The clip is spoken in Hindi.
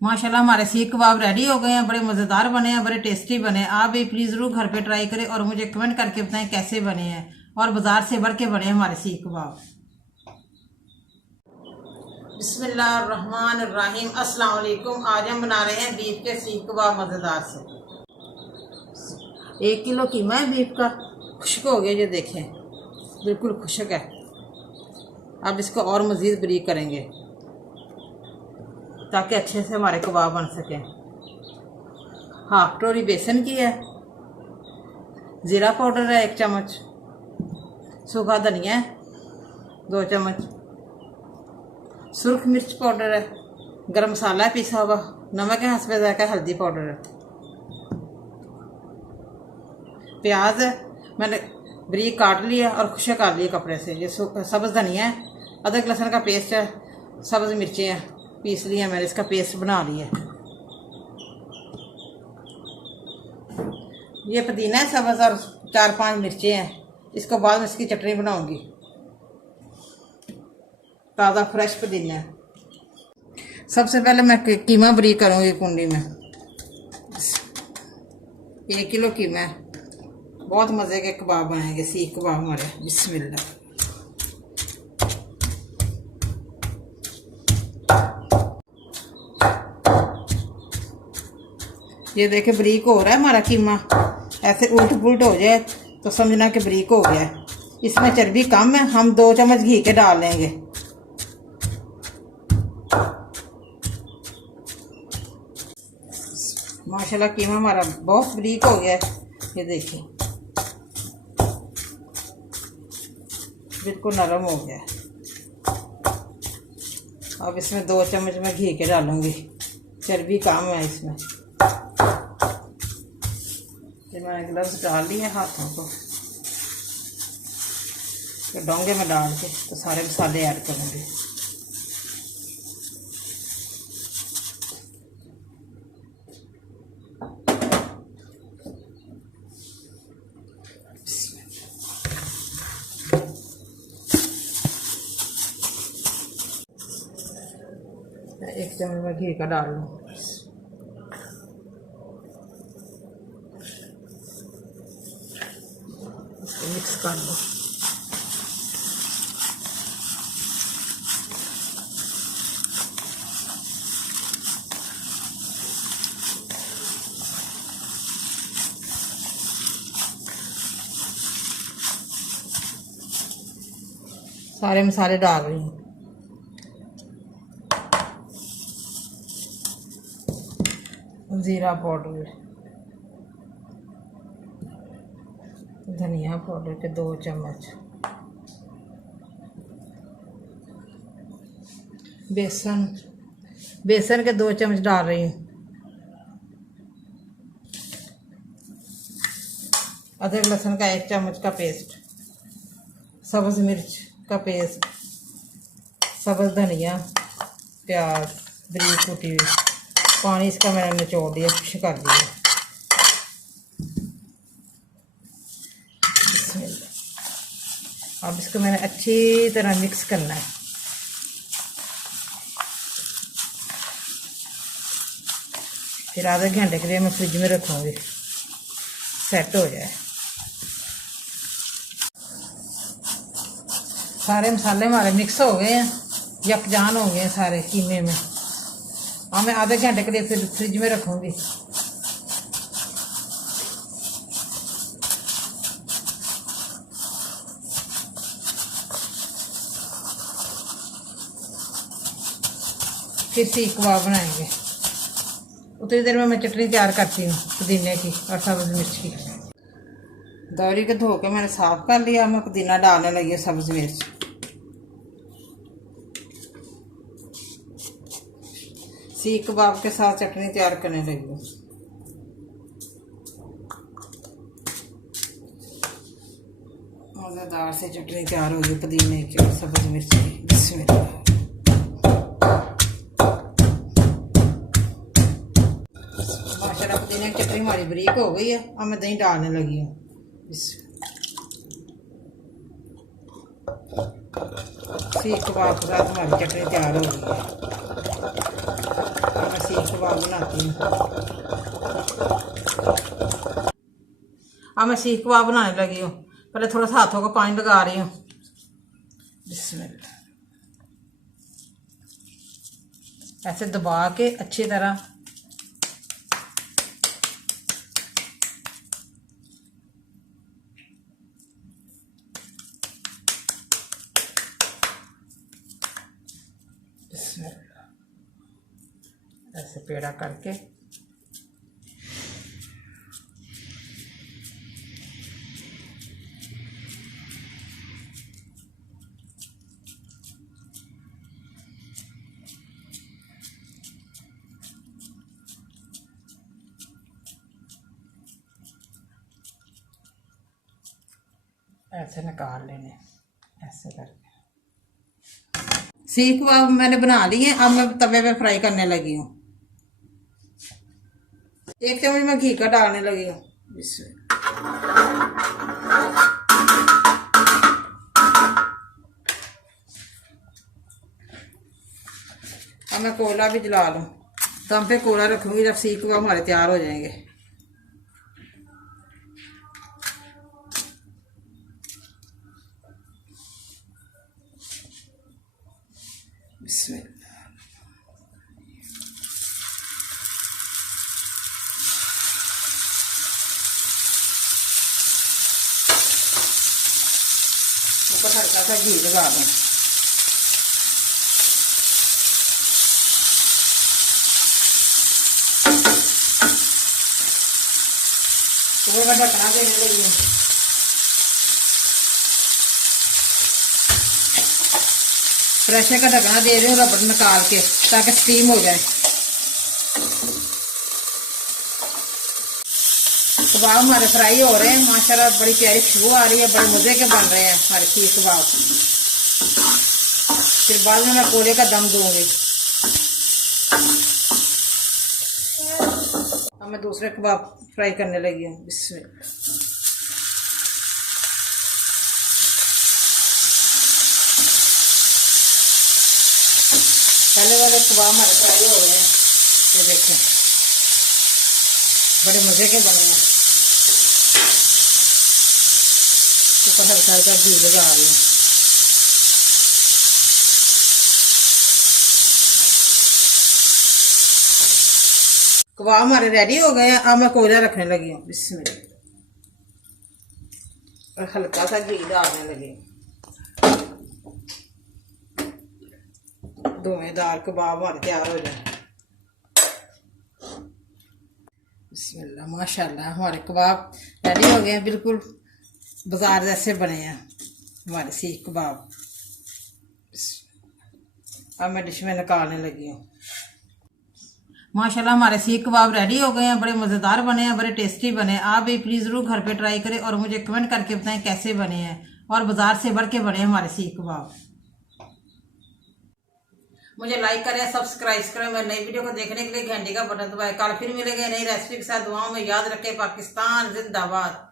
माशाल्लाह हमारे सीख कबाब रेडी हो गए हैं, बड़े मज़ेदार बने हैं, बड़े टेस्टी बने हैं। आप भी प्लीज़ ज़रूर घर पे ट्राई करें और मुझे कमेंट करके बताएं कैसे बने हैं और बाज़ार से बढ़ के बने हैं हमारे सीख कबाब। बिस्मिल्लाहिर्रहमानिर्रहीम, अस्सलाम वालेकुम। आज हम बना रहे हैं बीफ के सीख कबाब मज़ेदार से। 1 किलो कीमा है बीफ का, खुश्क हो गया, ये देखें बिल्कुल खुश्क है। अब इसको और मज़ीद बारीक करेंगे ताकि अच्छे से हमारे कबाब बन सकें। हाफ कटोरी बेसन की है, ज़ीरा पाउडर है 1 चम्मच, सूखा धनिया है 2 चम्मच, सुर्ख मिर्च पाउडर है, गरम मसाला है पिसा हुआ, नमक है हस्बे ज़ायका, हल्दी पाउडर है, प्याज है मैंने बारीक काट लिया और खुशक कर लिया कपड़े से। ये सब्ज़ धनिया है, अदरक लहसुन का पेस्ट है, सब्ज़ मिर्चें हैं पीस लिया मैंने, इसका पेस्ट बना लिया। ये पुदीना है सब्ज़ और 4-5 मिर्चें हैं। इसको बाद में इसकी चटनी बनाऊंगी, ताज़ा फ्रेश पुदीना है। सबसे पहले मैं कीमा बारीक करूँगी कुंडी में। 1 किलो कीमा है, बहुत मज़े के कबाब बनाएंगे, सीख कबाब हमारे। बिस्मिल्लाह। ये देखे बारीक हो रहा है हमारा कीमा, ऐसे उल्ट पुलट हो जाए तो समझना कि बारीक हो गया है। इसमें चर्बी कम है, हम 2 चम्मच घी के डाल लेंगे। माशाल्लाह कीमा हमारा बहुत बारीक हो गया है, ये देखिए बिल्कुल नरम हो गया है। अब इसमें 2 चम्मच मैं घी के डालूंगी, चर्बी कम है इसमें। ये मैंने ग्लव्स डाल लिए हाथों को, तो डोंगे में डाल के तो सारे मसाले ऐड करूँगी। एक चम्मच में घी का डाल लूँ। इसको मिक्स कर लो। सारे मसाले डाल रही हूँ। ज़ीरा पाउडर, धनिया पाउडर के 2 चम्मच, बेसन के 2 चम्मच डाल रही हूँ, अदरक लहसुन का 1 चम्मच का पेस्ट, सब्ज़ मिर्च का पेस्ट, सब्ज़ धनिया, प्याज बारीक कुटी हुई, पानी इसका मैंने निचोड़ दिया, खुश कर दिया। अब इसको मैंने अच्छी तरह मिक्स करना है। फिर आधे घंटे के लिए मैं फ्रिज में रखूँगी, सेट हो जाए। सारे मसाले हमारे मिक्स हो गए हैं, यकजान हो गए हैं सारे कीमे में। अब मैं आधे घंटे के लिए फिर फ्रिज में रखूँगी। फिर सीख कबाब बनाएंगे। उतनी देर में मैं चटनी तैयार करती हूँ पुदीने की और सब्ज़ मिर्च की। दौरी को धो के मैंने साफ़ कर लिया, मैं पुदीना डालने लगी हूँ, सब्ज़ मिर्च। सीख कबाब के साथ चटनी तैयार करने लगी हूँ। मज़ेदार से चटनी तैयार हो गई पुदीने की और सब्ज़ मिर्च की। बिस्मिल्लाह। माशाल्लाह पुदीने की चटनी हमारी बारीक हो गई है। अब मैं दही डालने लगी हूँ। सीख कबाब के साथ हमारी चटनी तैयार हो गई है। मैं सीख सीख कबाब बनाती हूँ। अब मैं सीख कबाब बनाने लगी हूँ। पहले थोड़ा सा हाथों का पानी लगा रही हूँ। बिस्मिल्लाह। ऐसे दबा के अच्छी तरह ऐसे पेड़ा करके ऐसे निकाल लेने, ऐसे करके। सीख कबाब मैंने बना लिए। अब मैं तवे पे फ्राई करने लगी हूँ। 1 चम्मच मैं घी का डालने लगी हूँ। अब मैं कोयला भी जला लूँ। दम पे कोयला रखूँगी जब सीख कबाब हमारे तैयार हो जाएंगे। बिस्मिल्लाह। ऊपर हल्का सा घी लगा दूँ। ऊपर मैं ढकना देने लगी हूँ। प्रेशर का ढकना दे रही हूँ रबड़ निकाल के, ताकि स्टीम हो जाए। कबाब हमारे फ्राई हो रहे हैं माशाल्लाह। बड़ी प्यारी खुशबू आ रही है। बड़े मज़े के बन रहे हैं हमारे सीख कबाब। फिर बाद में मैं कोयले का दम दूंगी। अब मैं दूसरे कबाब फ्राई करने लगी हूँ। बिस्मिल्लाह। पहले वाले कबाब हमारे फ्राई हो गए हैं। ये देखें, बड़े मज़े के बने हैं। ऊपर हल्का हल्का घी लगा रही हूँ। कबाब हमारे रेडी हो गए हैं। अब मैं कोयला रखने लगी हूँ। बिस्मिल्लाह। और हल्का सा घी डालने लगी हूँ। धुएंदार कबाब हमारे तैयार हो जाए। बिस्मिल्लाह। माशाल्लाह हमारे कबाब रेडी हो गए हैं। बिल्कुल बाजार जैसे बने हैं हमारे सीख कबाब। अब मैं डिश में निकालने लगी हूँ। माशाल्लाह हमारे सीख कबाब रेडी हो गए हैं। बड़े मज़ेदार बने हैं, बड़े टेस्टी बने हैं। आप भी प्लीज़ ज़रूर घर पे ट्राई करें और मुझे कमेंट करके बताएं कैसे बने हैं। और बाजार से बढ़ के बने हमारे सीख कबाब। मुझे लाइक करें, सब्सक्राइब करें। मेरी नई वीडियो को देखने के लिए घंटी का बटन दबाएं। कल फिर मिलेंगे नई रेसिपी के साथ। दुआओं में याद रखें। पाकिस्तान जिंदाबाद।